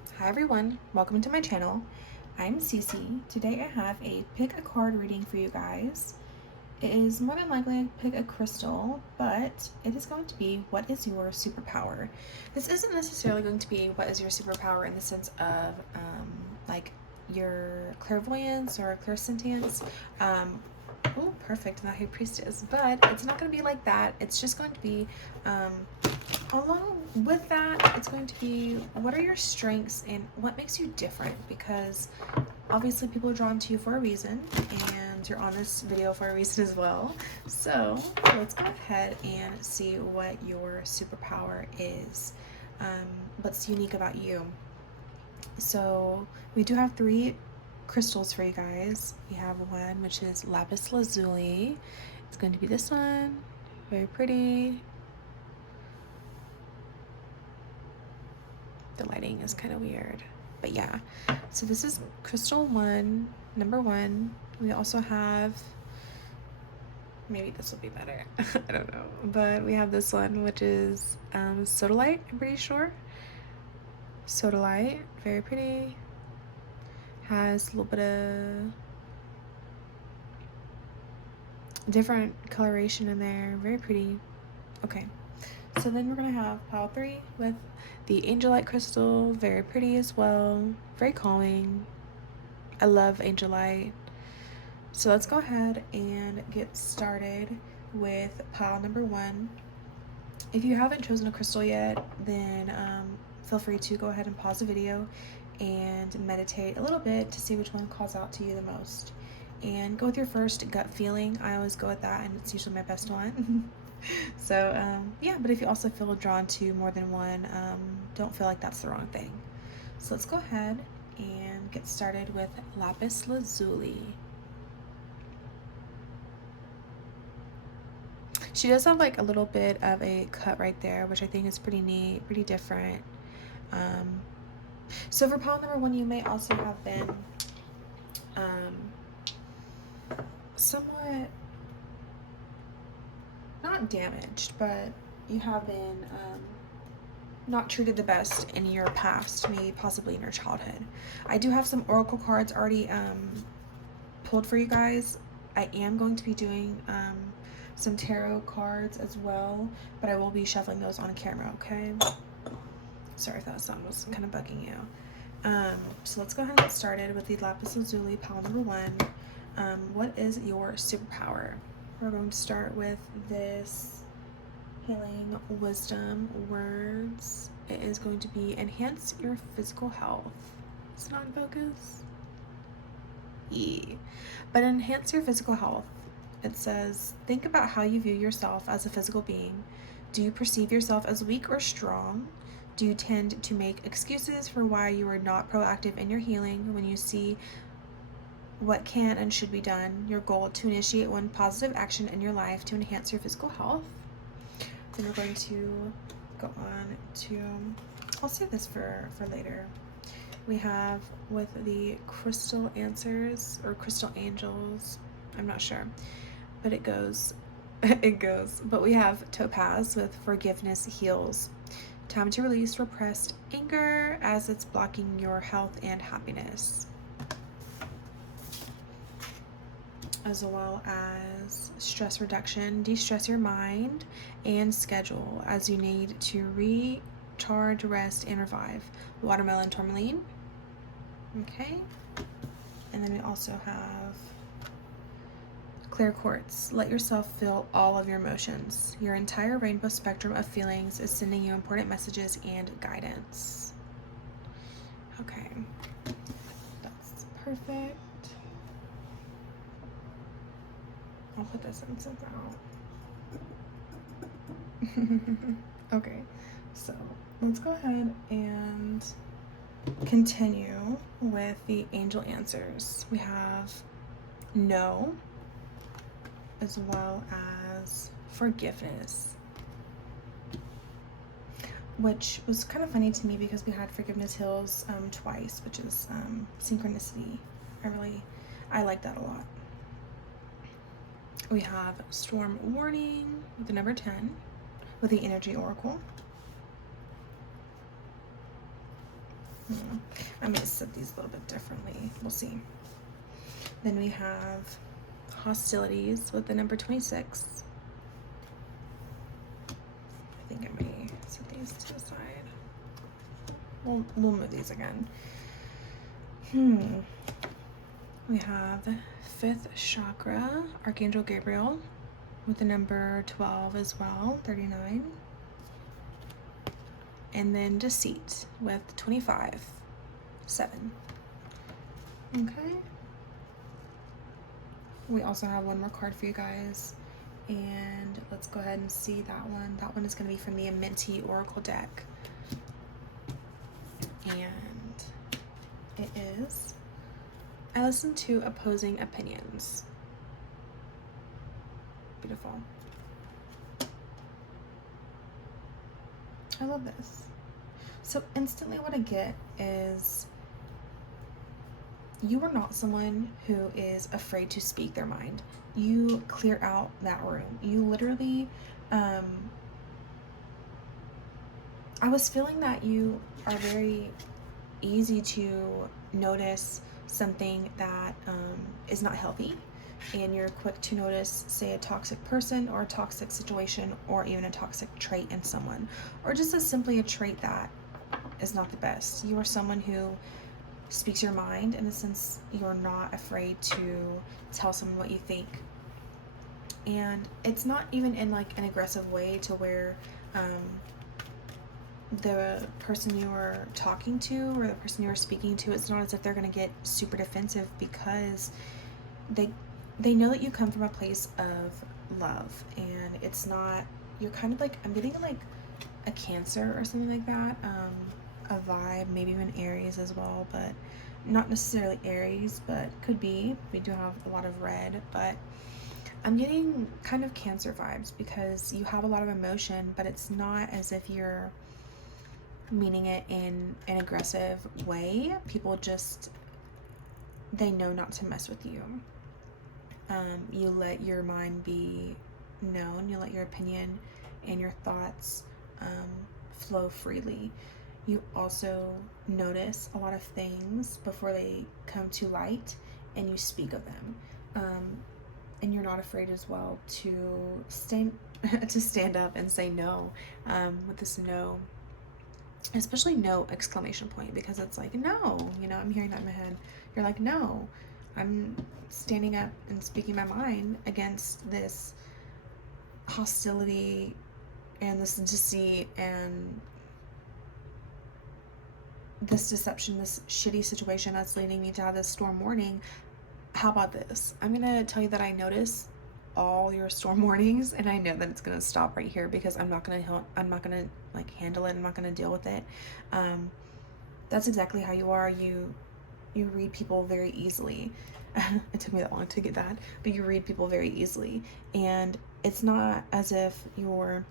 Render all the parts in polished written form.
Hi everyone, welcome to my channel. I'm Cece. Today I have a pick a card reading for you guys. It is more than likely pick a crystal, but it is going to be what is your superpower. This isn't necessarily going to be what is your superpower in the sense of like your clairvoyance or clairsentience. Oh, perfect, the High Priestess. But it's not going to be like that. It's just going to be along with that, it's going to be what are your strengths and what makes you different, because obviously people are drawn to you for a reason and you're on this video for a reason as well. So let's go ahead and see what your superpower is, what's unique about you. So we do have 3 crystals for you guys. We have one which is Lapis Lazuli. It's going to be this one, very pretty. The lighting is kind of weird, but yeah. So this is crystal 1, number 1. We also have, maybe this will be better. I don't know, but we have this one which is Sodalite, I'm pretty sure. Sodalite, very pretty. Has a little bit of different coloration in there, very pretty. Okay, so then we're gonna have pile 3 with the Angelite crystal, very pretty as well, very calming. I love Angelite. So let's go ahead and get started with pile number 1. If you haven't chosen a crystal yet, then feel free to go ahead and pause the video and meditate a little bit to see which one calls out to you the most. And go with your first gut feeling. I always go with that, and it's usually my best one. So yeah, but if you also feel drawn to more than one, don't feel like that's the wrong thing. So let's go ahead and get started with Lapis Lazuli. She does have like a little bit of a cut right there, which I think is pretty neat, pretty different. So for pile number 1, you may also have been somewhat not damaged, but you have been not treated the best in your past, maybe possibly in your childhood. I do have some oracle cards already pulled for you guys. I am going to be doing some tarot cards as well, but I will be shuffling those on camera, okay? Sorry if that sound was kind of bugging you. So let's go ahead and get started with the Lapis Lazuli pile number 1. What is your superpower? We're going to start with this healing wisdom words. It is going to be enhance your physical health. It's not in focus. Yeah. But enhance your physical health. It says, think about how you view yourself as a physical being. Do you perceive yourself as weak or strong? Do you tend to make excuses for why you are not proactive in your healing when you see what can and should be done? Your goal to initiate one positive action in your life to enhance your physical health. Then we're going to go on to, I'll save this for later. We have with the crystal answers or crystal angels, I'm not sure, but it goes, but we have topaz with forgiveness heals. Time to release repressed anger as it's blocking your health and happiness. As well as stress reduction, de-stress your mind and schedule as you need to recharge, rest, and revive. Watermelon tourmaline. Okay. And then we also have clear quartz. Let yourself feel all of your emotions. Your entire rainbow spectrum of feelings is sending you important messages and guidance. Okay. That's perfect. I'll put this incense out. Okay, so let's go ahead and continue with the angel answers. We have no, as well as forgiveness, which was kind of funny to me because we had forgiveness heals twice, which is synchronicity. I like that a lot. We have storm warning with the number 10 with the energy oracle. I may set these a little bit differently. We'll see. Then we have hostilities with the number 26. I think I may set these to the side. We'll move these again. We have 5th chakra, Archangel Gabriel, with the number 12 as well, 39. And then deceit with 25, 7. Okay. We also have one more card for you guys. And let's go ahead and see that one. That one is going to be from the Amenti Oracle deck. And it is, I listen to opposing opinions. Beautiful. I love this. So instantly what I get is you are not someone who is afraid to speak their mind. You clear out that room. You literally, I was feeling that you are very easy to notice something that is not healthy, and you're quick to notice, say, a toxic person or a toxic situation or even a toxic trait in someone, or just as simply a trait that is not the best. You are someone who speaks your mind in a sense. You're not afraid to tell someone what you think, and it's not even in like an aggressive way to where the person you are talking to or the person you are speaking to, it's not as if they're going to get super defensive, because they know that you come from a place of love, and it's not, you're kind of like, I'm getting like a Cancer or something like that, a vibe, maybe even Aries as well, but not necessarily Aries, but could be. We do have a lot of red, but I'm getting kind of Cancer vibes, because you have a lot of emotion, but it's not as if you're meaning it in an aggressive way. People just, they know not to mess with you. You let your mind be known. You let your opinion and your thoughts flow freely. You also notice a lot of things before they come to light, and you speak of them. And you're not afraid as well to stand up and say no, with this no, especially no exclamation point, because it's like, no, you know, I'm hearing that in my head. You're like, no, I'm standing up and speaking my mind against this hostility and this deceit and this deception, this shitty situation that's leading me to have this storm warning. How about this? I'm gonna tell you that I notice all your storm warnings, and I know that it's gonna stop right here, because I'm not gonna like handle it. I'm not gonna deal with it. That's exactly how you are. You read people very easily. It took me that long to get that, but you read people very easily, and it's not as if you're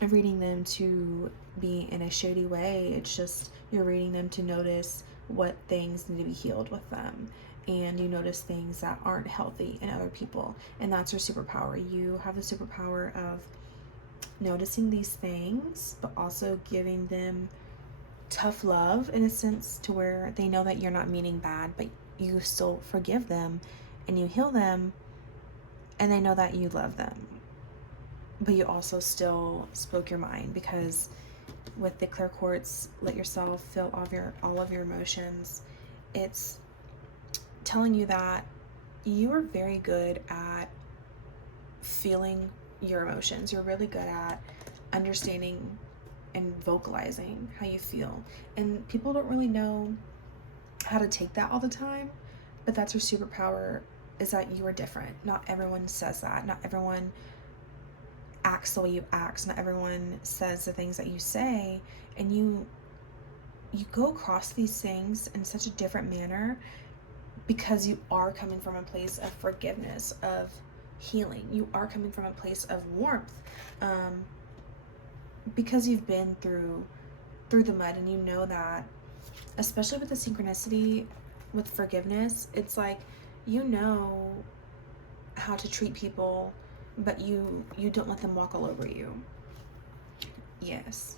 reading them to be in a shady way. It's just you're reading them to notice what things need to be healed with them, and you notice things that aren't healthy in other people, and that's your superpower. You have the superpower of noticing these things, but also giving them tough love in a sense, to where they know that you're not meaning bad, but you still forgive them and you heal them, and they know that you love them, but you also still spoke your mind, because with the clear quartz, let yourself feel all of your emotions. It's telling you that you are very good at feeling your emotions. You're really good at understanding and vocalizing how you feel, and people don't really know how to take that all the time, but that's your superpower, is that you are different. Not everyone says that. Not everyone acts the way you act. Not everyone says the things that you say, and you go across these things in such a different manner, because you are coming from a place of forgiveness, of healing. You are coming from a place of warmth, because you've been through the mud, and you know that, especially with the synchronicity, with forgiveness, it's like, you know how to treat people, but you don't let them walk all over you. Yes.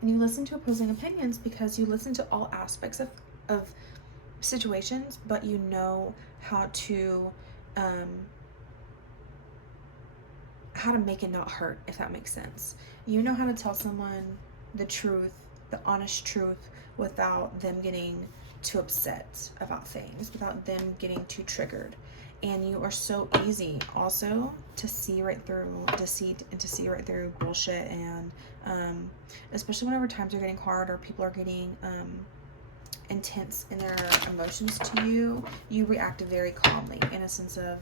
And you listen to opposing opinions because you listen to all aspects of situations, but you know um, how to make it not hurt, if that makes sense. You know how to tell someone the truth, the honest truth, without them getting too upset about things, without them getting too triggered. And you are so easy also to see right through deceit and to see right through bullshit. And especially whenever times are getting hard or people are getting intense in their emotions to you, you react very calmly, in a sense of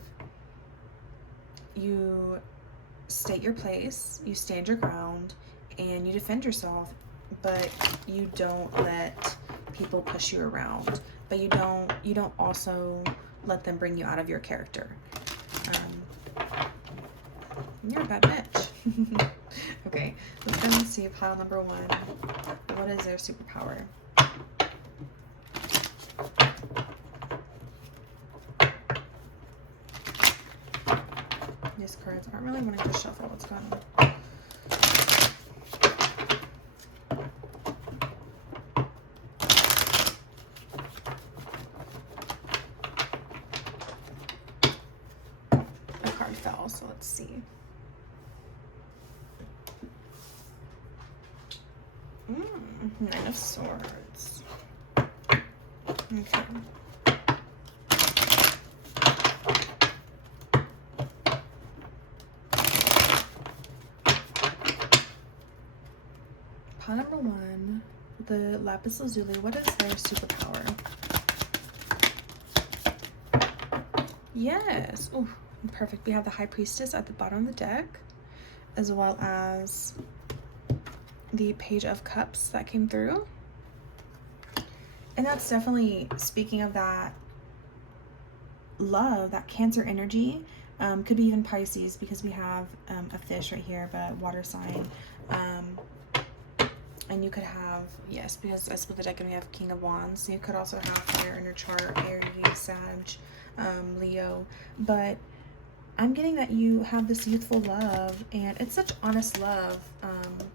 you state your place, you stand your ground, and you defend yourself, but you don't let people push you around. But you don't also let them bring you out of your character. You're a bad bitch. Okay, let's go and see pile number 1. What is their superpower? These cards aren't really wanting to shuffle. What's going on? A card fell, so let's see. Nine of Swords. Okay. Pile number 1, the Lapis Lazuli. What is their superpower? Yes. Oh, perfect. We have the High Priestess at the bottom of the deck, as well as the Page of Cups that came through. And that's definitely, speaking of that love, that Cancer energy, could be even Pisces, because we have a fish right here, but water sign. And you could have, yes, because I split the deck and we have King of Wands, so you could also have fire in your chart, Aries, Sag, Leo. But I'm getting that you have this youthful love, and it's such honest love.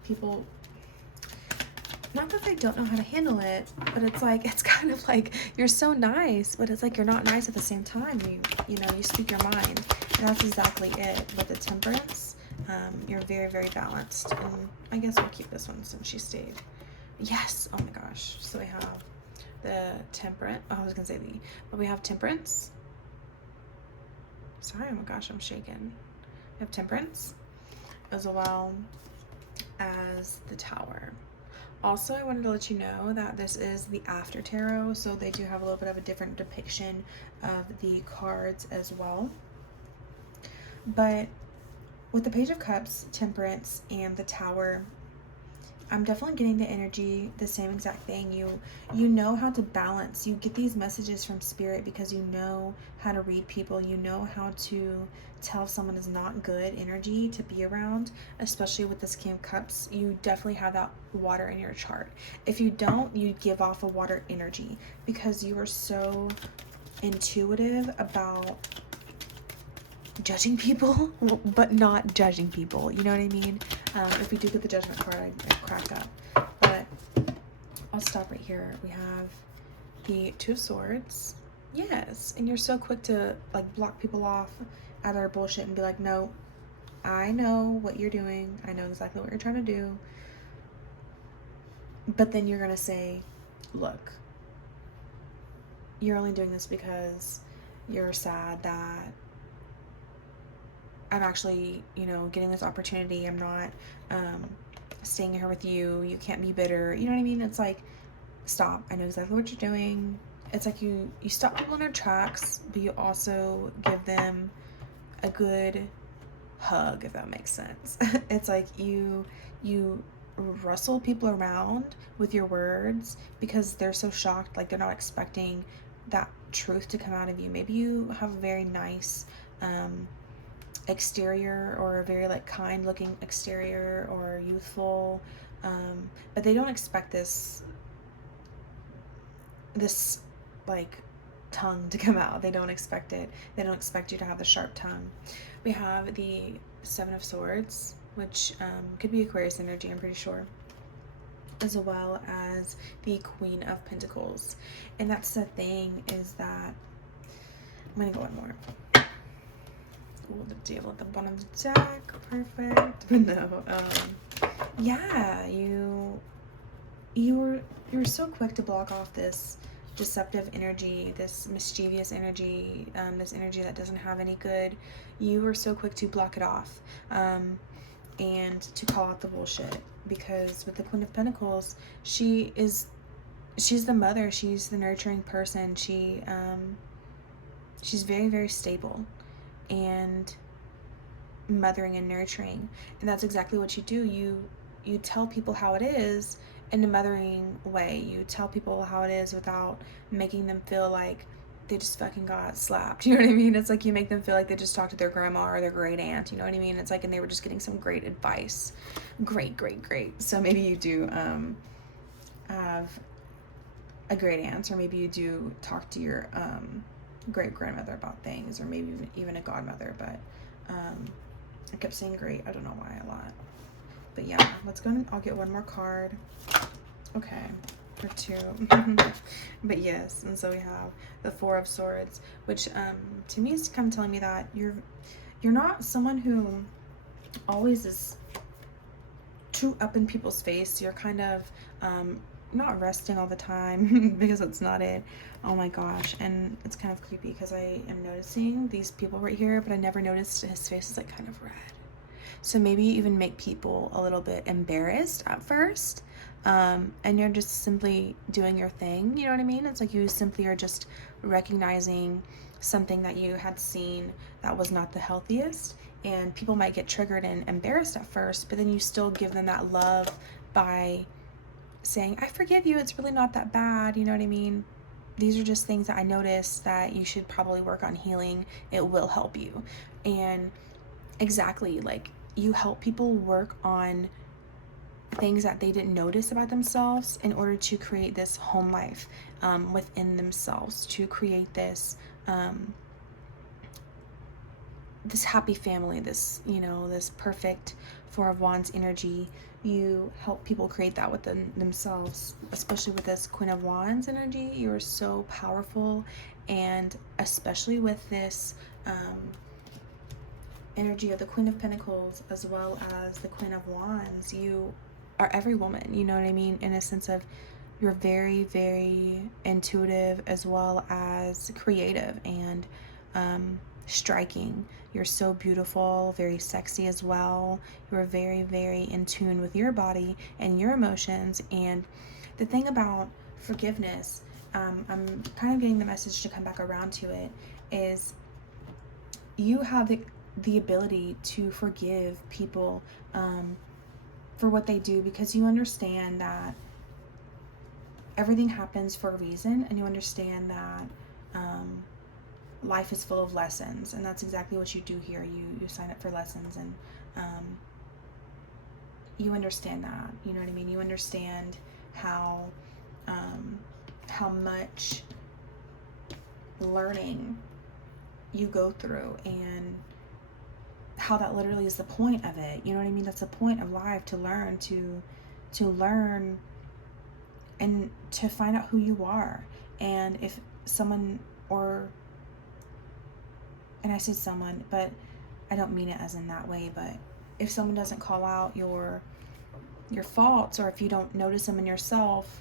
People, not that they don't know how to handle it, but it's like, it's kind of like, you're so nice, but it's like you're not nice at the same time. You know, you speak your mind, and that's exactly it. With the Temperance, you're very, very balanced. And I guess we'll keep this one since she stayed. Yes. Oh my gosh. So we have the Temperance. Oh, I was gonna say but we have Temperance. Sorry. Oh my gosh, I'm shaking. We have Temperance, as well as the Tower. Also, I wanted to let you know that this is the After Tarot, so they do have a little bit of a different depiction of the cards as well. But with the Page of Cups, Temperance, and the Tower, I'm definitely getting the energy, the same exact thing. You know how to balance. You get these messages from Spirit because you know how to read people. You know how to tell if someone is not good energy to be around, especially with this King of Cups. You definitely have that water in your chart. If you don't, you give off a water energy because you are so intuitive about judging people, but not judging people. You know what I mean? If we do get the Judgment card, I crack up. But I'll stop right here. We have the Two of Swords. Yes, and you're so quick to like block people off out of their bullshit and be like, no, I know what you're doing. I know exactly what you're trying to do. But then you're gonna say, look, you're only doing this because you're sad that I'm actually, you know, getting this opportunity. I'm not staying here with you. You can't be bitter. You know what I mean? It's like, stop. I know exactly what you're doing. It's like you stop people in their tracks, but you also give them a good hug, if that makes sense. It's like you rustle people around with your words because they're so shocked, like they're not expecting that truth to come out of you. Maybe you have a very nice exterior, or a very like kind looking exterior, or youthful, but they don't expect this like tongue to come out. They don't expect it. They don't expect you to have the sharp tongue. We have the Seven of Swords, which could be Aquarius energy, I'm pretty sure. as well as the Queen of Pentacles. And that's the thing, is that I'm gonna go one more. Ooh, the Devil at the bottom of the deck, perfect. But no, yeah, you're so quick to block off this deceptive energy, this mischievous energy, this energy that doesn't have any good. You are so quick to block it off, and to call out the bullshit. Because with the Queen of Pentacles, she's the mother, she's the nurturing person. She's very, very stable and mothering and nurturing, and that's exactly what you do. You tell people how it is in a mothering way. You tell people how it is without making them feel like they just fucking got slapped. You know what I mean? It's like you make them feel like they just talked to their grandma or their great aunt. You know what I mean? It's like, and they were just getting some great advice. Great. So maybe you do have a great aunt, or maybe you do talk to your great grandmother about things, or maybe even a godmother. But I kept saying great. I don't know why a lot. But yeah, let's go. I'll get one more card. Okay, or two. But yes, and so we have the Four of Swords, which to me is kind of telling me that you're not someone who always is too up in people's face. You're kind of not resting all the time, because that's not it. Oh my gosh. And it's kind of creepy because I am noticing these people right here, but I never noticed his face is like kind of red. So maybe you even make people a little bit embarrassed at first, and you're just simply doing your thing. You know what I mean? It's like you simply are just recognizing something that you had seen that was not the healthiest, and people might get triggered and embarrassed at first, but then you still give them that love by saying, I forgive you, it's really not that bad. You know what I mean? These are just things that I noticed that you should probably work on healing. It will help you. And exactly, like, you help people work on things that they didn't notice about themselves in order to create this home life within themselves, to create this this happy family, this, you know, this perfect Four of Wands energy. You help people create that within themselves, especially with this Queen of Wands energy. You are so powerful, and especially with this energy of the Queen of Pentacles as well as the Queen of Wands, you are every woman, you know what I mean, in a sense of you're very, very intuitive as well as creative and striking. You're so beautiful, very sexy as well. You're very, very in tune with your body and your emotions. And the thing about forgiveness, I'm kind of getting the message to come back around to it, is you have the ability to forgive people for what they do, because you understand that everything happens for a reason, and you understand that life is full of lessons, and that's exactly what you do here. You sign up for lessons, and you understand that, you know what I mean? You understand how much learning you go through, and how that literally is the point of it. You know what I mean? That's the point of life, to learn, to learn and to find out who you are. And if someone, and I say someone, but I don't mean it as in that way, but if someone doesn't call out your faults, or if you don't notice them in yourself,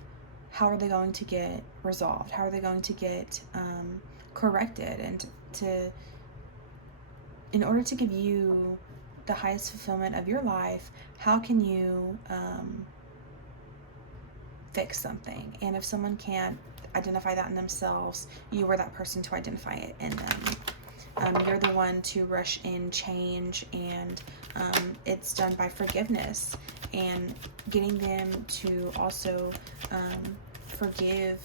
how are they going to get resolved? How are they going to get corrected? And in order to give you the highest fulfillment of your life, how can you fix something? And if someone can't identify that in themselves, you are that person to identify it in them. You're the one to rush in change, and it's done by forgiveness and getting them to also forgive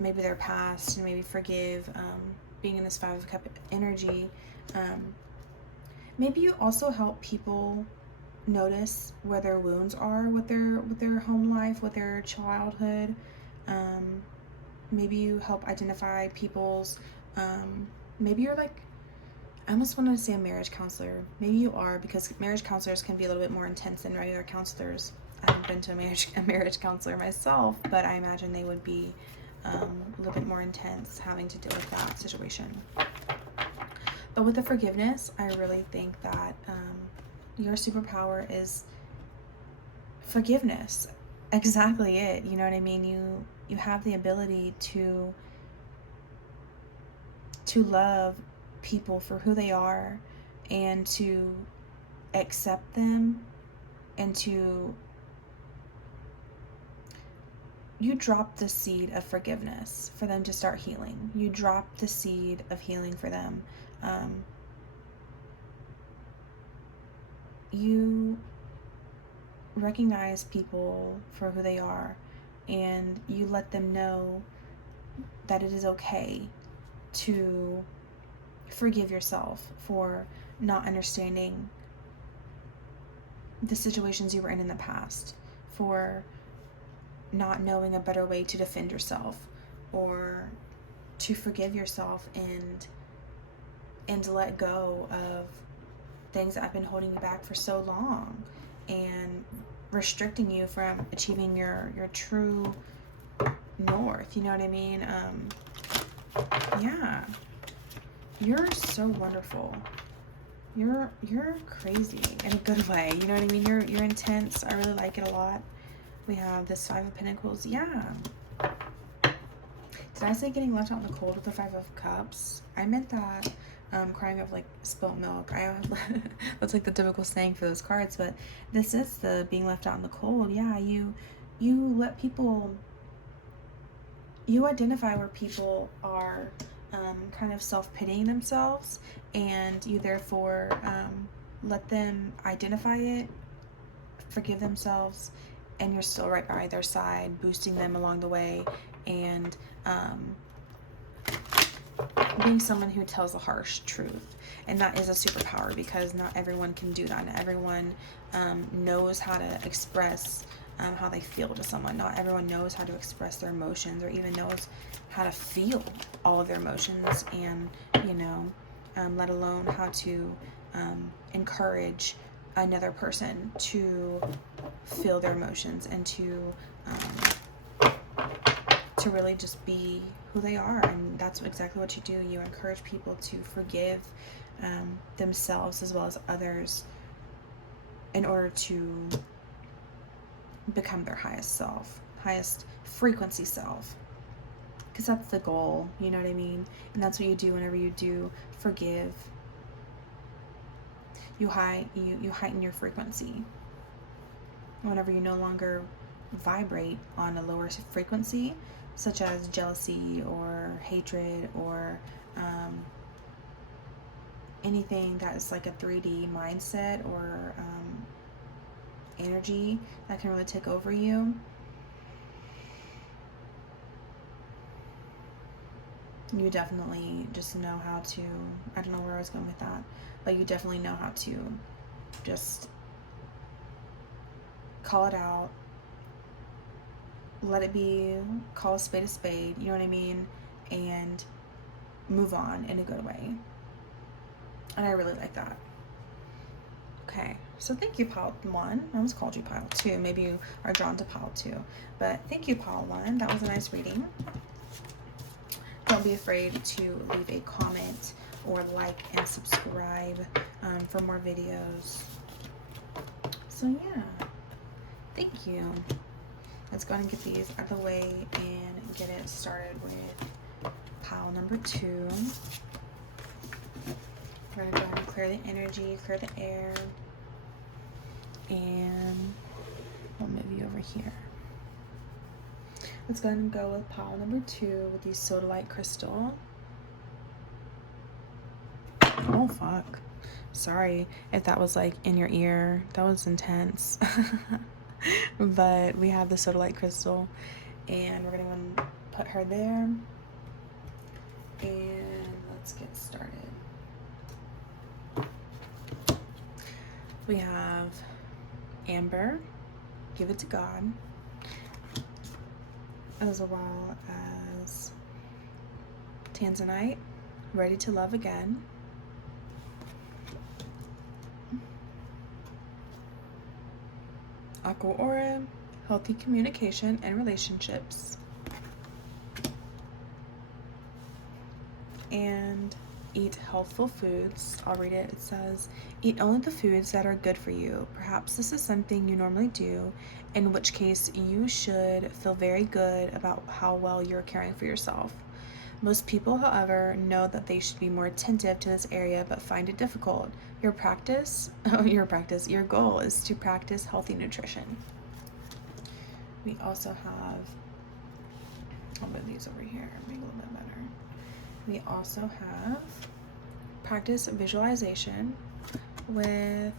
maybe their past, and maybe forgive being in this Five of Cup energy. Maybe you also help people notice where their wounds are with their home life, with their childhood. Maybe you help identify people's maybe you're like, I almost wanted to say a marriage counselor. Maybe you are, because marriage counselors can be a little bit more intense than regular counselors. But been to a marriage counselor myself, but I imagine they would be a little bit more intense having to deal with that situation. But with the forgiveness, I really think that your superpower is forgiveness. Exactly it. You know what I mean? You have the ability to love people for who they are, and to accept them, and you drop the seed of forgiveness for them to start healing. You drop the seed of healing for them. You recognize people for who they are, and you let them know that it is okay to forgive yourself for not understanding the situations you were in the past, for not knowing a better way to defend yourself, or to forgive yourself and let go of things that have been holding you back for so long and restricting you from achieving your true north. You know what I mean? Yeah, you're so wonderful. You're crazy in a good way. You know what I mean? You're intense. I really like it a lot. We have this Five of Pentacles. Yeah. Did I say getting left out in the cold with the Five of Cups? I meant that. Crying of like spilt milk. That's like the typical saying for those cards, but this is the being left out in the cold. Yeah, you let people, you identify where people are kind of self-pitying themselves, and you therefore let them identify it, forgive themselves, and you're still right by their side, boosting them along the way, and being someone who tells the harsh truth. And that is a superpower, because not everyone can do that. Not everyone knows how to express how they feel to someone. Not everyone knows how to express their emotions, or even knows how to feel all of their emotions, and let alone how to encourage another person to feel their emotions, and to really just be who they are. And that's exactly what you do. You encourage people to forgive themselves as well as others, in order to become their highest self, highest frequency self, because that's the goal. You know what I mean? And that's what you do whenever you do forgive. You heighten your frequency. Whenever you no longer vibrate on a lower frequency, such as jealousy or hatred, or anything that is like a 3D mindset, or energy that can really take over you, you definitely just know how to, I don't know where I was going with that, but you definitely know how to just call it out, let it be, call a spade, you know what I mean, and move on in a good way. And I really like that. Okay, so thank you, Pile 1. I almost called you Pile 2. Maybe you are drawn to Pile 2. But thank you, Pile 1. That was a nice reading. Don't be afraid to leave a comment or like and subscribe for more videos. So yeah, thank you. Let's go ahead and get these out of the way and get it started with pile number 2. We're going to go ahead and clear the energy, clear the air, and we'll move you over here. Let's go ahead and go with pile number 2 with the Sodalite crystal. Oh, fuck. Sorry if that was like in your ear. That was intense. But we have the Sodalite crystal, and we're going to put her there. And let's get started. We have Amber, Give It to God, as well as Tanzanite, Ready to Love Again, Aqua Aura, healthy communication and relationships, and eat healthful foods. I'll read it. It says, eat only the foods that are good for you. Perhaps this is something you normally do, in which case you should feel very good about how well you're caring for yourself. Most people, however, know that they should be more attentive to this area but find it difficult. Your goal is to practice healthy nutrition. We also have, I'll move these over here, make it a little bit better. We also have practice visualization with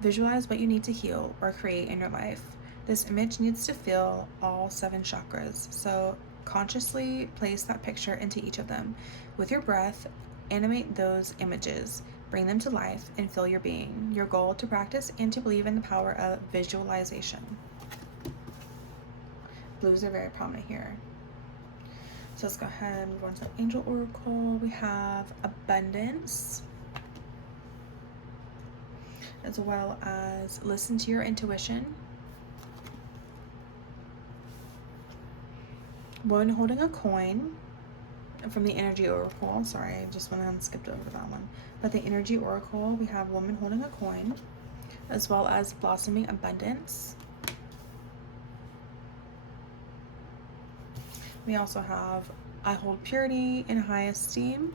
visualize what you need to heal or create in your life. This image needs to fill all 7 chakras, so consciously place that picture into each of them. With your breath, animate those images, bring them to life, and fill your being. Your goal to practice and to believe in the power of visualization. Blues are very prominent here. So let's go ahead and move on to the Angel Oracle. We have abundance, as well as listen to your intuition. Woman holding a coin from the Energy Oracle. Sorry, I just went ahead and skipped over that one. But the Energy Oracle, we have woman holding a coin, as well as blossoming abundance. We also have I hold purity in high esteem.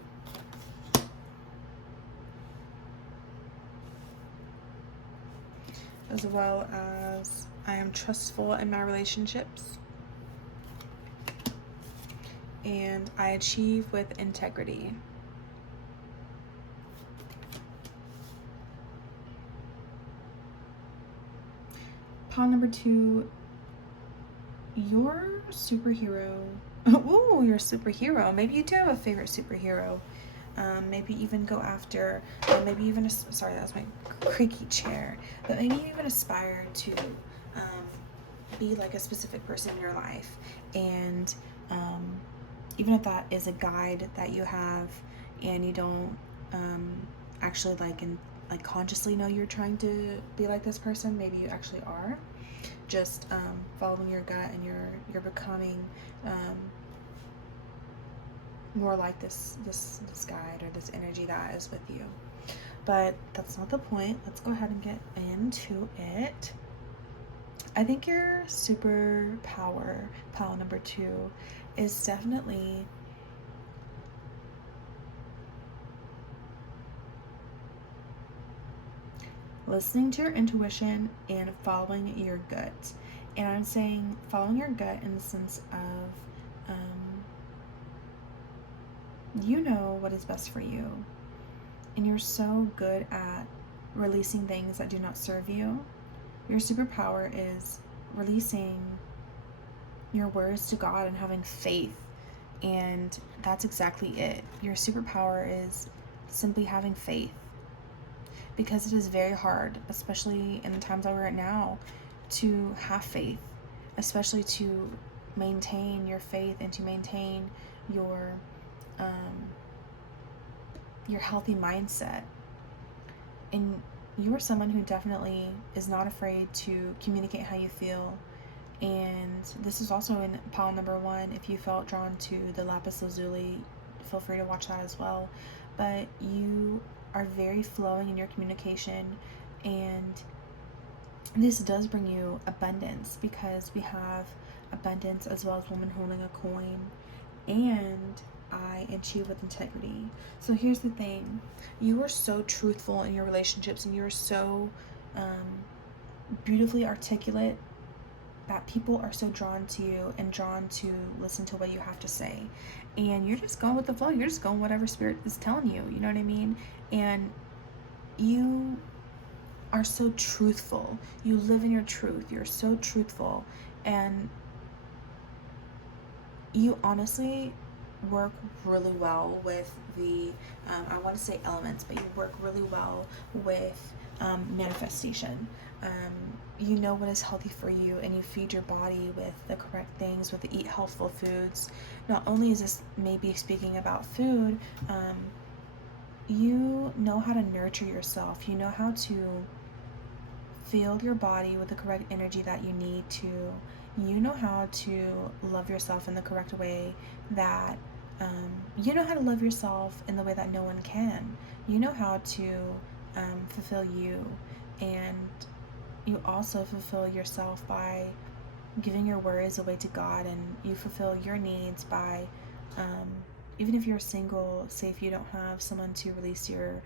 As well as I am trustful in my relationships. And I achieve with integrity. Pile number 2, your superhero. Ooh, you're a superhero. Maybe you do have a favorite superhero. Maybe even go after, maybe even, sorry, that was my creaky chair, but maybe you even aspire to be like a specific person in your life. And even if that is a guide that you have and you don't actually like consciously know you're trying to be like this person, maybe you actually are. Just following your gut, and you're becoming more like this guide or this energy that is with you. But that's not the point. Let's go ahead and get into it. I think your superpower, pile number 2, is definitely listening to your intuition and following your gut. And I'm saying following your gut in the sense of you know what is best for you, and you're so good at releasing things that do not serve you. Your superpower is releasing your words to God and having faith, and that's exactly it. Your superpower is simply having faith, because it is very hard, especially in the times that we're at now, to have faith, especially to maintain your faith and to maintain your healthy mindset. And you are someone who definitely is not afraid to communicate how you feel. And this is also in pile number 1. If you felt drawn to the Lapis Lazuli, feel free to watch that as well. But you are very flowing in your communication, and this does bring you abundance, because we have abundance as well as woman holding a coin, and I achieve with integrity. So here's the thing. You are so truthful in your relationships, and you are so beautifully articulate that people are so drawn to you and drawn to listen to what you have to say. And you're just going with the flow. You're just going whatever spirit is telling you. You know what I mean? And you are so truthful. You live in your truth. You're so truthful. And you honestly work really well with the, I want to say elements, but you work really well with manifestation. You know what is healthy for you, and you feed your body with the correct things, with the eat healthful foods. Not only is this maybe speaking about food, you know how to nurture yourself. You know how to fill your body with the correct energy that you need to. You know how to love yourself in the correct way, that you know how to love yourself in the way that no one can. You know how to fulfill you, and you also fulfill yourself by giving your worries away to God, and you fulfill your needs by even if you're single, say if you don't have someone to release your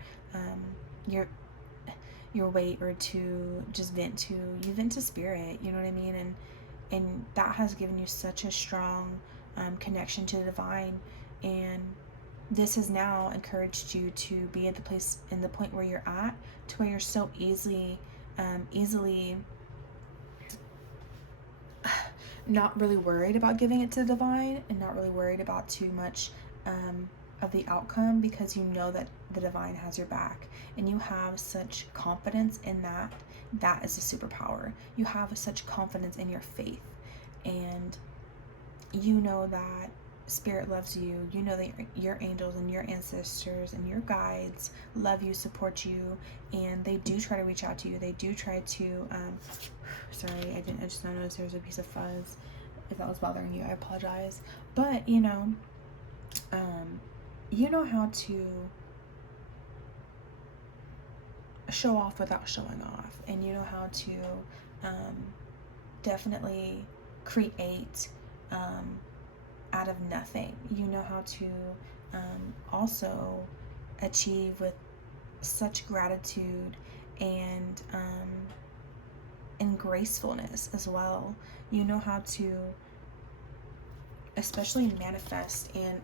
weight, or to just vent to, you vent to spirit, you know what I mean? And that has given you such a strong connection to the divine, and this has now encouraged you to be at the place, in the point where you're at, to where you're so easily not really worried about giving it to the divine, and not really worried about too much of the outcome, because you know that the divine has your back, and you have such confidence in that. That is a superpower. You have such confidence in your faith, and you know that spirit loves you. You know that your angels and your ancestors and your guides love you, support you, and they do try to reach out to you. They do try to sorry, I just noticed there was a piece of fuzz. If that was bothering you, I apologize. But you know how to show off without showing off, and you know how to definitely create out of nothing. You know how to also achieve with such gratitude and gracefulness as well. You know how to especially manifest and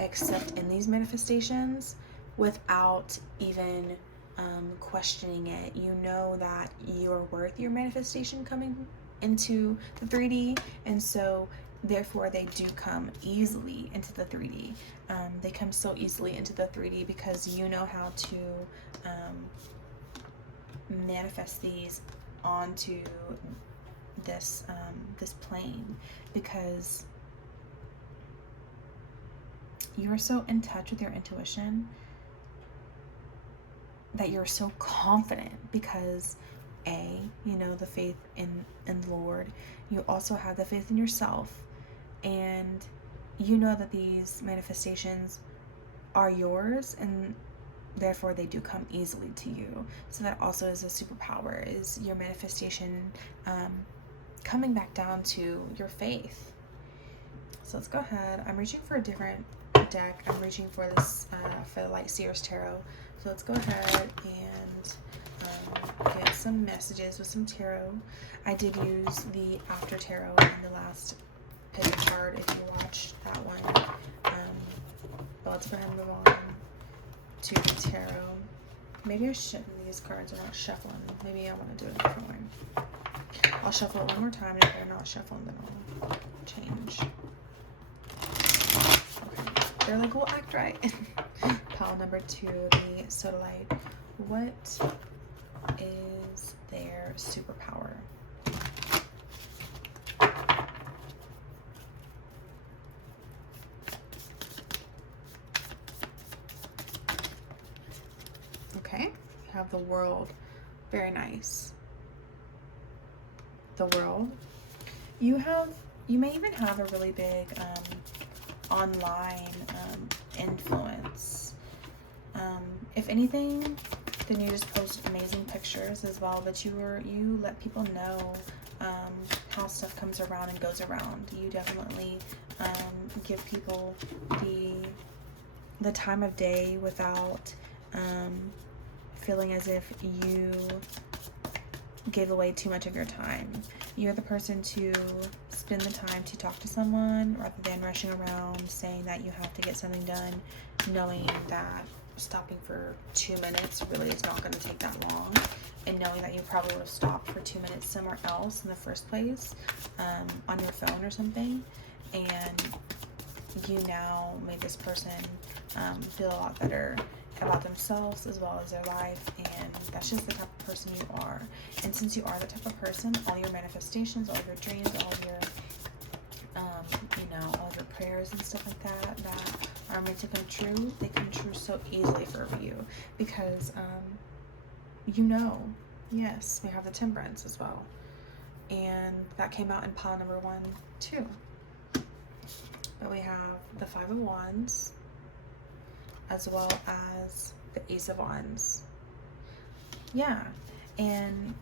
accept in these manifestations without even questioning it. You know that you're worth your manifestation coming into the 3D, and so therefore they do come easily into the 3D. They come so easily into the 3D because you know how to manifest these onto this plane, because you're so in touch with your intuition, that you're so confident, because you know the faith in the Lord. You also have the faith in yourself, and you know that these manifestations are yours, and therefore they do come easily to you. So that also is a superpower, is your manifestation coming back down to your faith. So let's go ahead. I'm reaching for a different deck. I'm reaching for this for the Light Seers Tarot. So let's go ahead and get some messages with some tarot. I did use the After Tarot in the last pivot card if you watched that one. But let's go ahead and move on to the tarot. Maybe I shouldn't. These cards are not shuffling. Maybe I want to do a different one. I'll shuffle it one more time, and if they're not shuffling, then I'll change. Okay. They're like, we'll act right. Pile number 2, the Sodalite. What is their superpower? Okay, we have the World. Very nice. The World. You may even have a really big online influence. If anything, then you just post amazing pictures as well, but you let people know how stuff comes around and goes around. You definitely give people the time of day without feeling as if you gave away too much of your time. You're the person to spend the time to talk to someone, rather than rushing around saying that you have to get something done, knowing that stopping for 2 minutes really is not going to take that long, and knowing that you probably would have stopped for 2 minutes somewhere else in the first place, on your phone or something, and you now made this person feel a lot better about themselves as well as their life, and that's just the type of person you are. And since you are the type of person, all your manifestations, all your dreams, all your all of your prayers and stuff like that are meant to come true, they come true so easily for you, because you know Yes, we have the Temperance as well. And that came out in pile number 1, too. But we have the Five of Wands, as well as the Ace of Wands. Yeah, and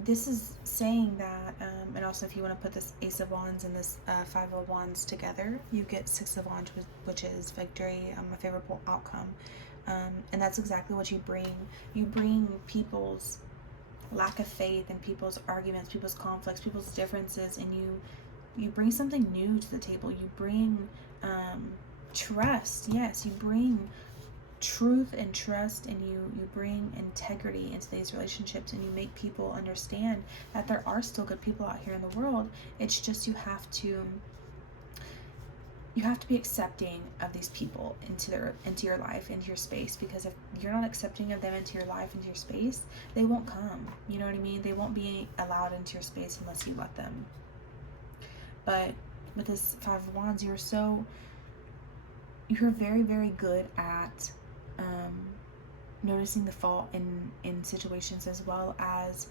this is saying that, and also if you want to put this Ace of Wands and this Five of Wands together, you get Six of Wands, which is victory, a favorable outcome. And that's exactly what you bring. You bring people's lack of faith and people's arguments, people's conflicts, people's differences, and you bring something new to the table. You bring trust. Yes, you bring truth and trust, and you bring integrity into these relationships, and you make people understand that there are still good people out here in the world. It's just you have to be accepting of these people into your life, into your space, because if you're not accepting of them into your life, into your space, they won't come. You know what I mean? They won't be allowed into your space unless you let them. But with this Five of Wands, you're very, very good at noticing the fault in situations, as well as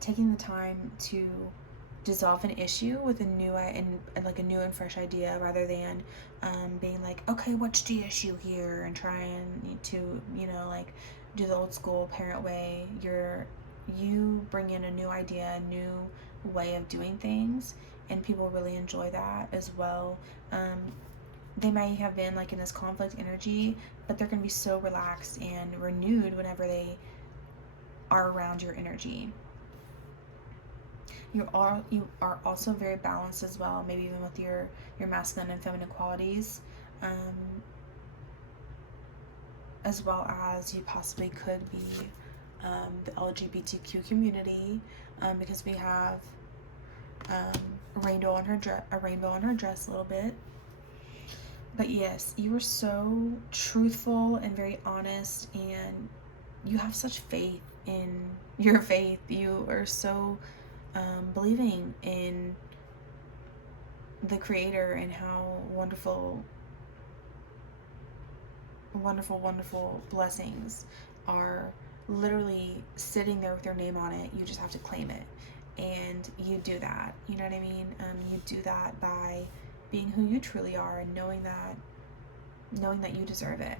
taking the time to dissolve an issue with a new and fresh idea, rather than being like, okay, what's the issue here, and trying to do the old school parent way. You bring in a new idea, a new way of doing things, and people really enjoy that as well. They might have been in this conflict energy, but they're going to be so relaxed and renewed whenever they are around your energy. You are also very balanced as well, maybe even with your masculine and feminine qualities, as well as you possibly could be the LGBTQ community, because we have a rainbow on her dress a little bit. But yes, you are so truthful and very honest, and you have such faith in your faith. You are so believing in the Creator, and how wonderful blessings are literally sitting there with your name on it. You just have to claim it, and you do that. You know what I mean? You do that by being who you truly are, and knowing that you deserve it,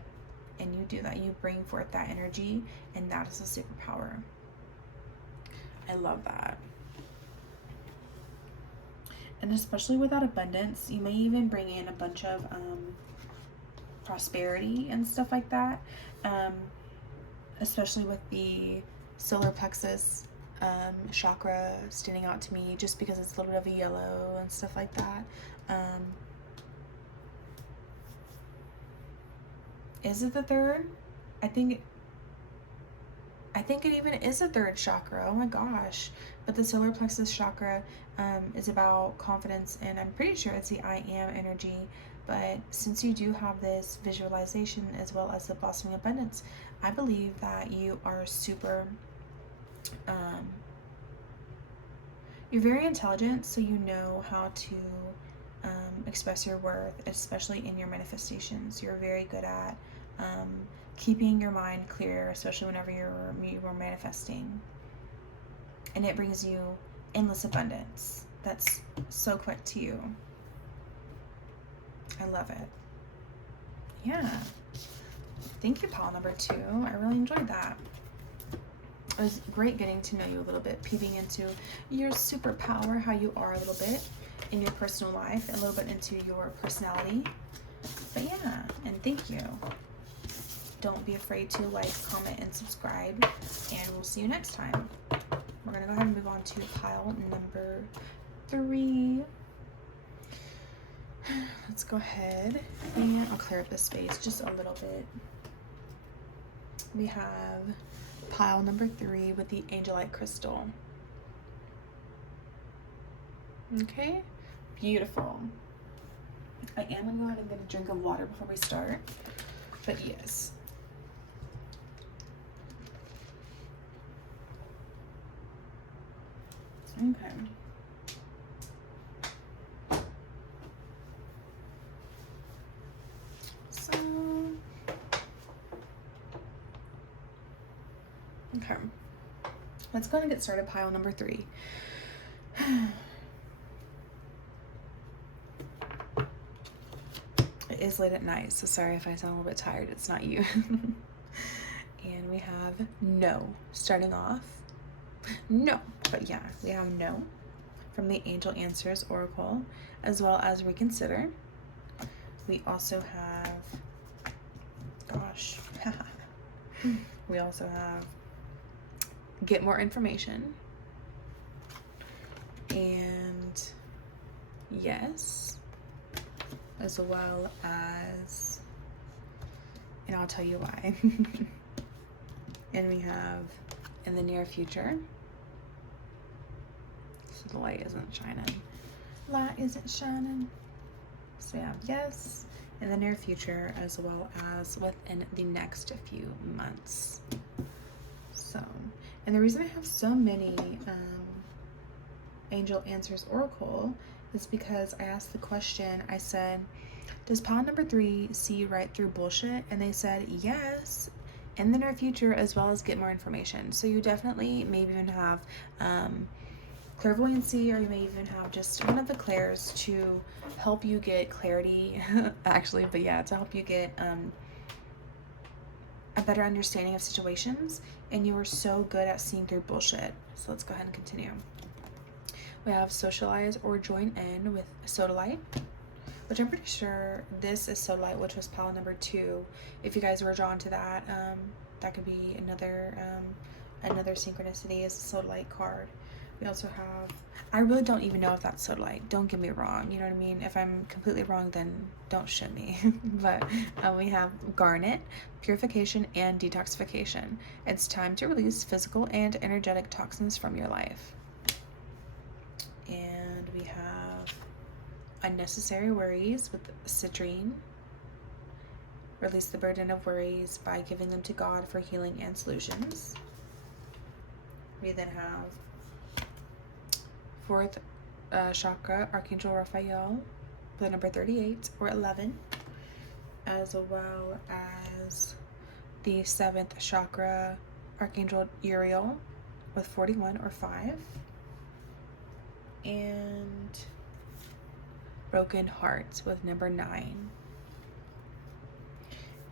and you do that. You bring forth that energy, and that is a superpower. I love that. And especially with that abundance, you may even bring in a bunch of prosperity and stuff like that, especially with the solar plexus chakra standing out to me, just because it's a little bit of a yellow and stuff like that. Is it the third? I think it even is a third chakra. Oh my gosh. But the solar plexus chakra is about confidence, and I'm pretty sure it's the I am energy. But since you do have this visualization as well as the blossoming abundance, I believe that you are super you're very intelligent, so you know how to express your worth, especially in your manifestations. You're very good at keeping your mind clear, especially whenever you're manifesting, and it brings you endless abundance. That's so quick to you. I love it. Yeah. Thank you, pile number 2. I really enjoyed that. It was great getting to know you a little bit, peeping into your superpower, how you are a little bit in your personal life, a little bit into your personality. But yeah, and thank you. Don't be afraid to like, comment, and subscribe, and we'll see you next time. We're going to go ahead and move on to pile number 3. Let's go ahead and I'll clear up the space just a little bit. We have pile number 3 with the Angelite crystal. Okay, beautiful. I am going to go ahead and get a drink of water before we start, but yes. Okay. So let's go ahead and get started. Pile number 3. It is late at night, so sorry if I sound a little bit tired. It's not you. And we have no starting off. No, but yeah, we have no from the Angel Answers Oracle, as well as reconsider. We also have, gosh, we also have get more information, and yes, as well as, and I'll tell you why. And we have in the near future. So the light isn't shining. Light isn't shining. So yeah, yes, in the near future, as well as within the next few months. So, and the reason I have so many Angel Answers Oracle is because I asked the question, I said, does pile number 3 see right through bullshit? And they said yes, in the near future, as well as get more information. So you definitely maybe even have clairvoyancy, or you may even have just one of the clairs to help you get clarity, actually, but yeah, to help you get a better understanding of situations. And you are so good at seeing through bullshit. So let's go ahead and continue. We have socialize or join in with Sodalite, which I'm pretty sure this is Sodalite, which was pile number 2. If you guys were drawn to that, that could be another synchronicity is the Sodalite card. We also have, I really don't even know if that's Sodalite. Don't get me wrong. You know what I mean? If I'm completely wrong, then don't shit me. But we have garnet, purification, and detoxification. It's time to release physical and energetic toxins from your life. And we have unnecessary worries with citrine. Release the burden of worries by giving them to God for healing and solutions. We then have 4th chakra, Archangel Raphael, the number 38 or 11, as well as the 7th chakra, Archangel Uriel, with 41 or 5, and broken hearts with number 9.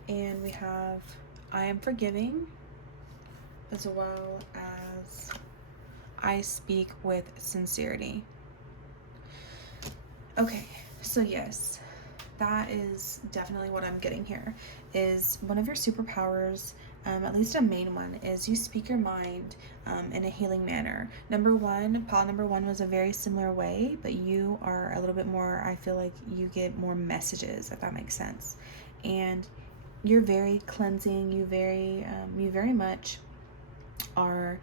And we have I am forgiving, as well as I speak with sincerity. Okay, so yes, that is definitely what I'm getting here. Is one of your superpowers, at least a main one, is you speak your mind in a healing manner. Pile number 1 was a very similar way, but you are a little bit more, I feel like you get more messages, if that makes sense. And you're very cleansing, you very much are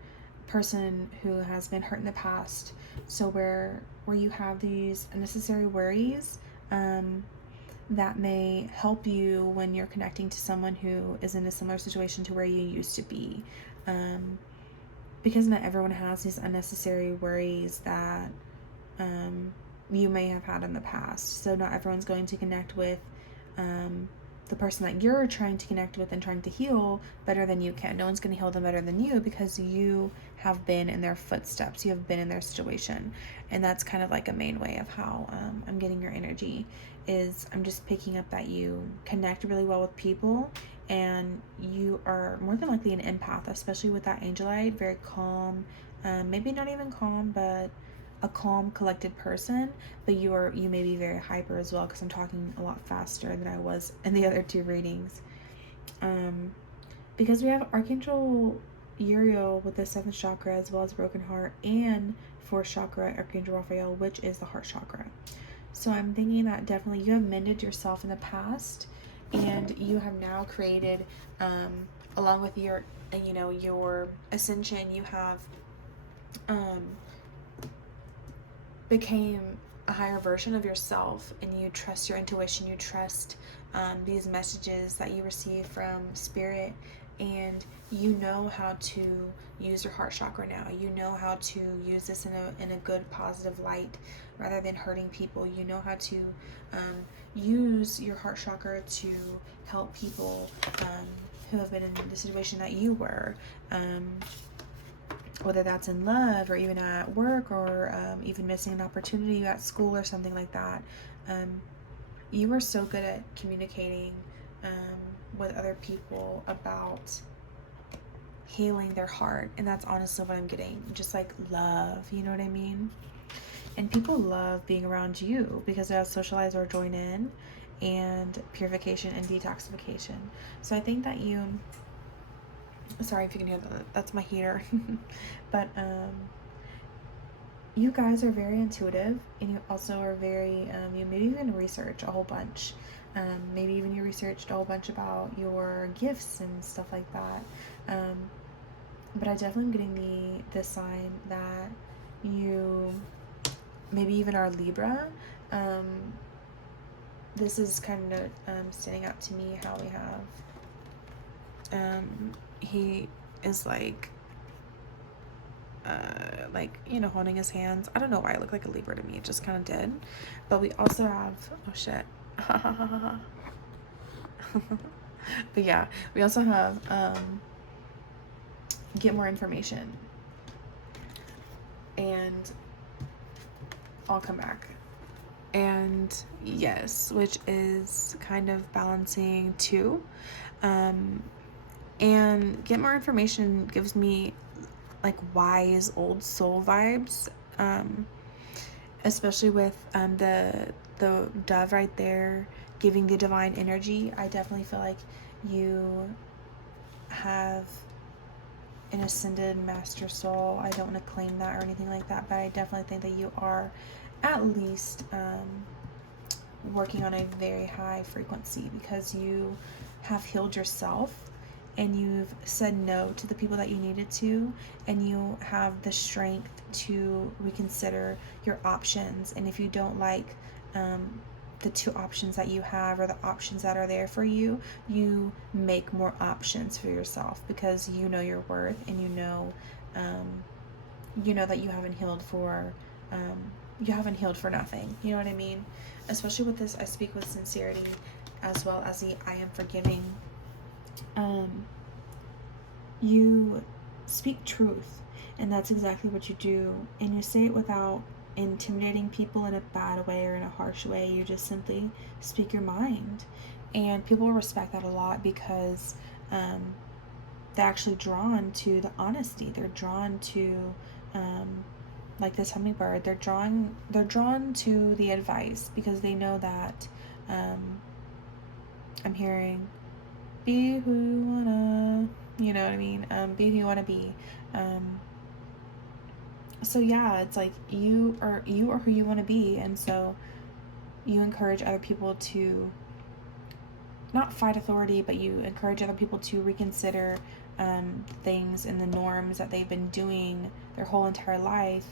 a person who has been hurt in the past. So where you have these unnecessary worries, that may help you when you're connecting to someone who is in a similar situation to where you used to be. Because not everyone has these unnecessary worries that you may have had in the past. So not everyone's going to connect with the person that you're trying to connect with and trying to heal better than you can. No one's going to heal them better than you, because you have been in their footsteps. You have been in their situation. And that's kind of like a main way of how I'm getting your energy. Is I'm just picking up that you connect really well with people, and you are more than likely an empath, especially with that Angelite. Very calm, maybe not even calm, but a calm, collected person. But you may be very hyper as well, because I'm talking a lot faster than I was in the other 2 readings. Because we have Archangel Uriel with the 7th chakra, as well as broken heart, and 4th chakra, Archangel Raphael, which is the heart chakra. So I'm thinking that definitely you have mended yourself in the past, and you have now created, along with your ascension, you have became a higher version of yourself, and you trust your intuition, you trust these messages that you receive from spirit, and you know how to use your heart chakra now. You know how to use this in a good, positive light rather than hurting people. You know how to use your heart chakra to help people who have been in the situation that you were. whether that's in love or even at work, or even missing an opportunity at school or something like that. You are so good at communicating with other people about healing their heart, and that's honestly what I'm getting, just like love, you know what I mean? And people love being around you because they'll socialize or join in, and purification and detoxification. So I think that you, sorry if you can hear that, that's my heater. But you guys are very intuitive, and you also are very, you maybe even research a whole bunch. Maybe even you researched a whole bunch about your gifts and stuff like that. But I definitely am getting the sign that you maybe even are Libra. This is kind of standing out to me how we have, he is like, you know, holding his hands. I don't know why it looked like a Libra to me. It just kind of did. But we also have, oh shit. But yeah, we also have, get more information. And I'll come back. And yes, which is kind of balancing too. And get more information gives me like wise old soul vibes, especially with the dove right there giving the divine energy. I definitely feel like you have an ascended master soul. I don't want to claim that or anything like that, but I definitely think that you are at least working on a very high frequency, because you have healed yourself and you've said no to the people that you needed to, and you have the strength to reconsider your options. And if you don't like the two options that you have, or the options that are there for you, you make more options for yourself, because you know your worth, and you know that you haven't healed for nothing. You know what I mean? Especially with this, I speak with sincerity, as well as the I am forgiving. You speak truth, and that's exactly what you do, and you say it without intimidating people in a bad way or in a harsh way. You just simply speak your mind, and people respect that a lot, because they're actually drawn to the honesty. They're drawn to like this hummingbird, they're drawn to the advice, because they know that I'm hearing, be who you wanna, you know what I mean? Be who you wanna be. So yeah, it's like you are who you want to be, and so you encourage other people to not fight authority, but you encourage other people to reconsider things and the norms that they've been doing their whole entire life,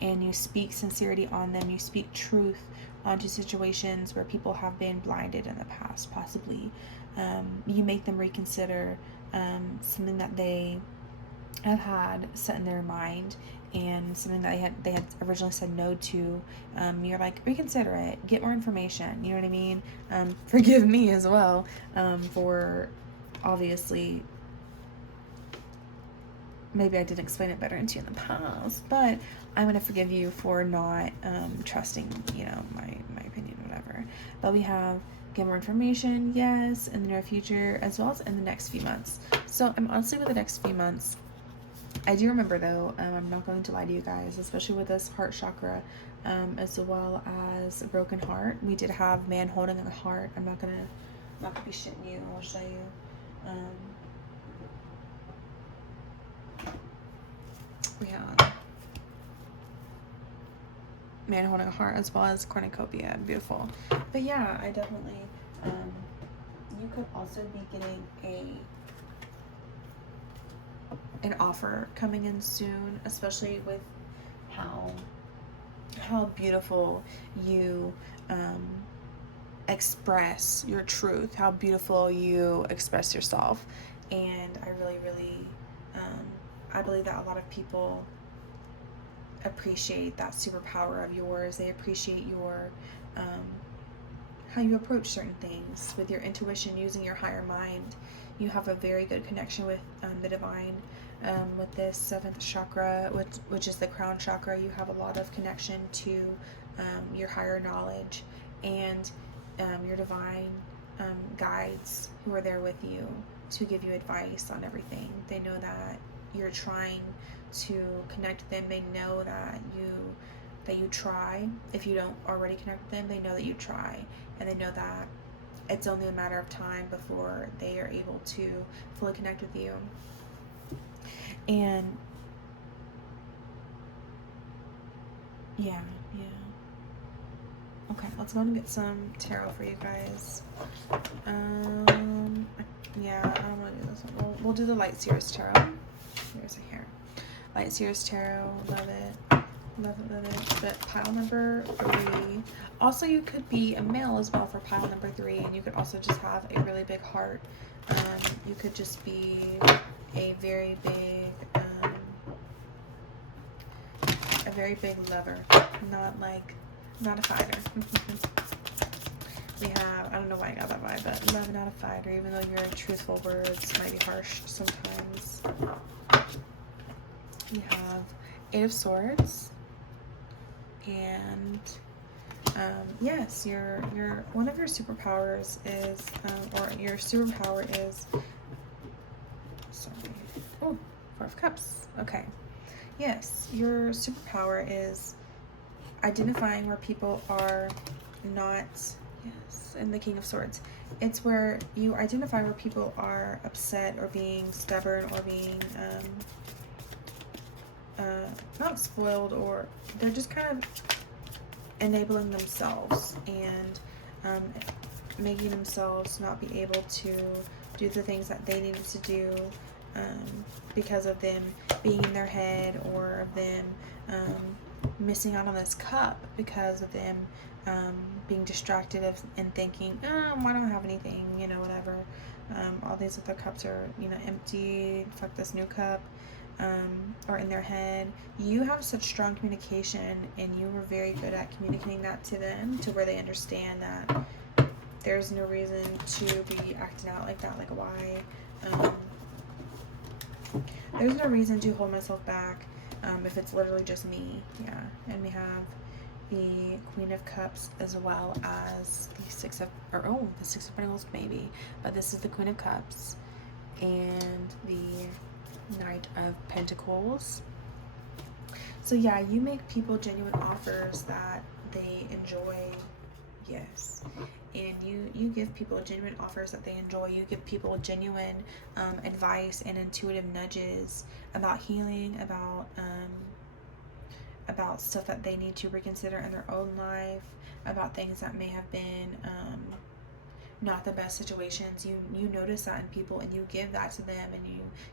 and you speak sincerity on them. You speak truth onto situations where people have been blinded in the past, possibly. You make them reconsider something that they have had set in their mind, and something that they had originally said no to. You're like, reconsider it, get more information, you know what I mean? Forgive me as well for obviously, maybe I didn't explain it better to you in the past, but I'm going to forgive you for not trusting, you know, my opinion, whatever. But we have get more information, yes, in the near future, as well as in the next few months. So I'm honestly, with the next few months, I do remember though, I'm not going to lie to you guys, especially with this heart chakra, as well as a broken heart. We did have man holding a heart. I'm not gonna be shitting you. I'll show you. We have man holding a heart, as well as cornucopia. Beautiful. But yeah, I definitely. You could also be getting an offer coming in soon, especially with how beautiful you express your truth, how beautiful you express yourself. And I really I believe that a lot of people appreciate that superpower of yours. They appreciate your how you approach certain things with your intuition, using your higher mind. You have a very good connection with the divine. With this 7th chakra, which is the crown chakra, you have a lot of connection to your higher knowledge and your divine guides who are there with you to give you advice on everything. They know that you're trying to connect with them. They know that you try. If you don't already connect with them, they know that you try, and they know that it's only a matter of time before they are able to fully connect with you. And yeah. Okay, let's go and get some tarot for you guys. Yeah, I don't want to do this one. We'll do the Light Seers Tarot. Here's a hair. Light Seers Tarot, love it. Love it. But pile number 3. Also, you could be a male as well for pile number 3, and you could also just have a really big heart. You could just be a very big lover, not a fighter. We have, I don't know why I got that vibe, but love, not a fighter, even though your truthful words might be harsh sometimes. We have 8 of Swords, and yes, your one of your superpowers is, or your superpower is, sorry, oh, 4 of Cups. Okay, yes, your superpower is identifying where people are not, yes, and the King of Swords. It's where you identify where people are upset or being stubborn or being not spoiled, or they're just kind of enabling themselves and making themselves not be able to do the things that they needed to do because of them being in their head, or of them missing out on this cup because of them being distracted and thinking, why don't I have anything, whatever. All these other cups are, empty, fuck this new cup, or in their head. You have such strong communication, and you were very good at communicating that to them, to where they understand that there's no reason to be acting out like that. Like, why? There's no reason to hold myself back if it's literally just me. Yeah. And we have the Queen of Cups as well as the Six of Pentacles maybe, but this is the Queen of Cups and the Knight of Pentacles. So yeah, you make people genuine offers that they enjoy. Yes. And you give people genuine offers that they enjoy. You give people genuine advice and intuitive nudges about healing, about stuff that they need to reconsider in their own life, about things that may have been not the best situations. You notice that in people, and you give that to them, and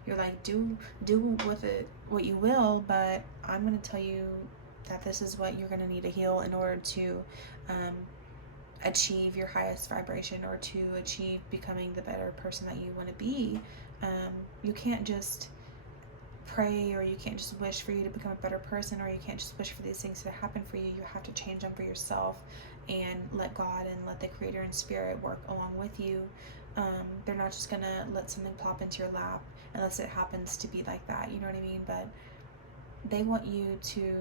you're like, do with it what you will, but I'm going to tell you that this is what you're going to need to heal in order to achieve your highest vibration, or to achieve becoming the better person that you want to be. You can't just pray, or you can't just wish for you to become a better person, or you can't just wish for these things to happen for you. You have to change them for yourself, and let God and let the Creator and Spirit work along with you. They're not just gonna let something plop into your lap unless it happens to be like that, you know what I mean? But they want you to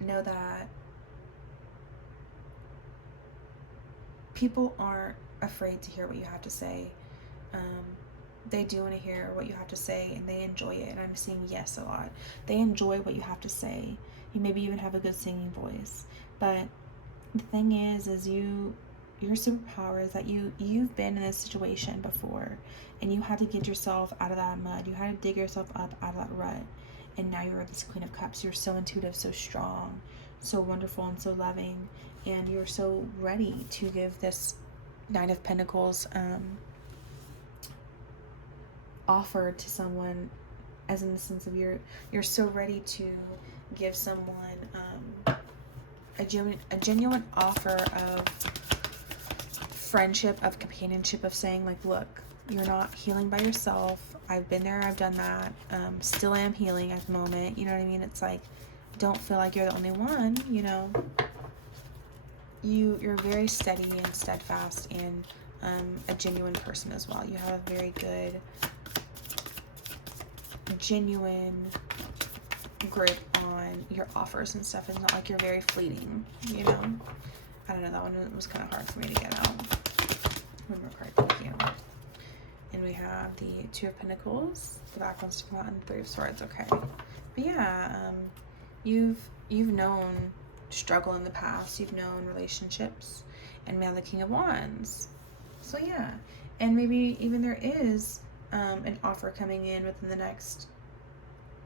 know that people aren't afraid to hear what you have to say. They do want to hear what you have to say, and they enjoy it. And I'm seeing yes a lot. They enjoy what you have to say. You maybe even have a good singing voice. But the thing is your superpower is that you've been in this situation before, and you had to get yourself out of that mud. You had to dig yourself up out of that rut. And now you're this Queen of Cups. You're so intuitive, so strong, so wonderful, and so loving. And you're so ready to give this Knight of Pentacles offer to someone, as in the sense of you're so ready to give someone a genuine offer of friendship, of companionship, of saying, like, look, you're not healing by yourself. I've been there, I've done that. Still am healing at the moment. You know what I mean? It's like, don't feel like you're the only one, You're very steady and steadfast, and a genuine person as well. You have a very good, genuine grip on your offers and stuff. It's not like you're very fleeting, you know? I don't know, that one was kind of hard for me to get out. One more card, thank you. And we have the Two of Pentacles, the back one's to come out, and Three of Swords, okay. But yeah, you've known struggle in the past, you've known relationships, and we have the King of Wands. So yeah, and maybe even there is an offer coming in within the next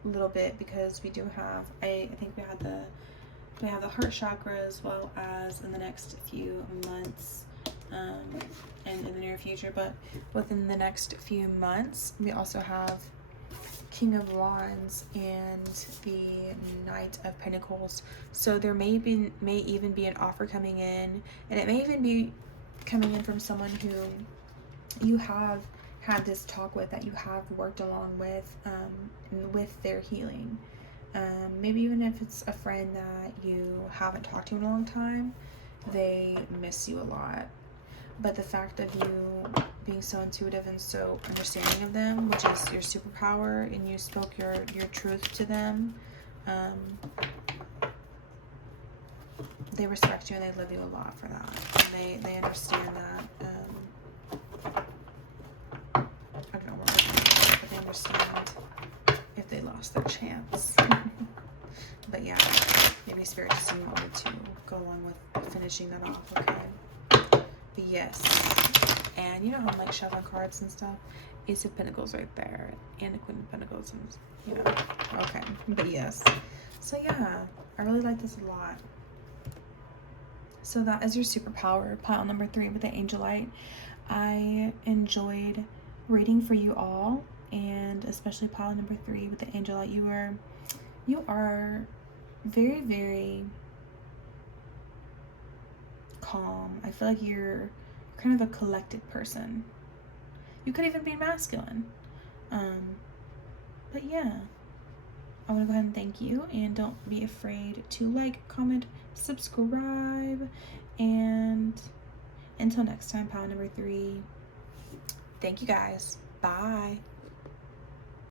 little bit, because we do have, I think we have the heart chakra as well as in the next few months, and in the near future, but within the next few months we also have King of Wands and the Knight of Pentacles. So there may even be an offer coming in, and it may even be coming in from someone who you have had this talk with, that you have worked along with their healing. Maybe even if it's a friend that you haven't talked to in a long time, they miss you a lot. But the fact of you being so intuitive and so understanding of them, which is your superpower, and you spoke your truth to them, they respect you and they love you a lot for that. And they understand that. I don't know where I'm going, but they understand if they lost their chance. But yeah, maybe Spirit just didn't want me to go along with finishing that off, okay? But yes, and you know how I'm like shuffling cards and stuff? Ace of Pentacles right there, and the Queen of Pentacles, and you know, okay. But yes, so yeah, I really like this a lot. So that is your superpower, pile number 3 with the Angelite. I enjoyed reading for you all, and especially pile number 3 with the Angelite. You are very, very calm. I feel like you're kind of a collected person. You could even be masculine. But yeah, I want to go ahead and thank you, and don't be afraid to like, comment, subscribe, and until next time, pile number 3, thank you guys. Bye.